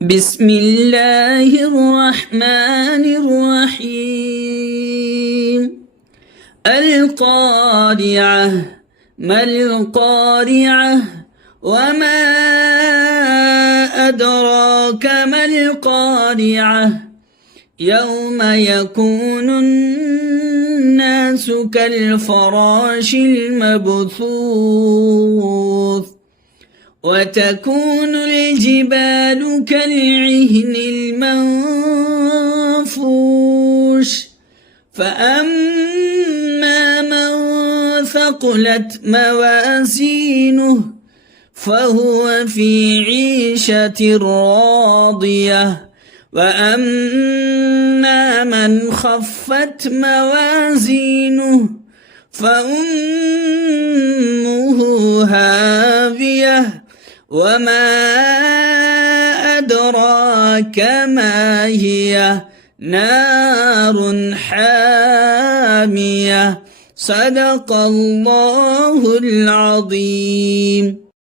بسم الله الرحمن الرحيم. القارعة. ما القارعة؟ وما أدراك ما القارعة؟ يوم يكون الناس كالفراش المبثوث وتكون الجبال كالعهن المنفوش فأما من ثقلت موازينه فهو في عيشة راضية وأما من خفت موازينه فأمه هاوية وما أدراك ما هي نار حامية. صدق الله العظيم.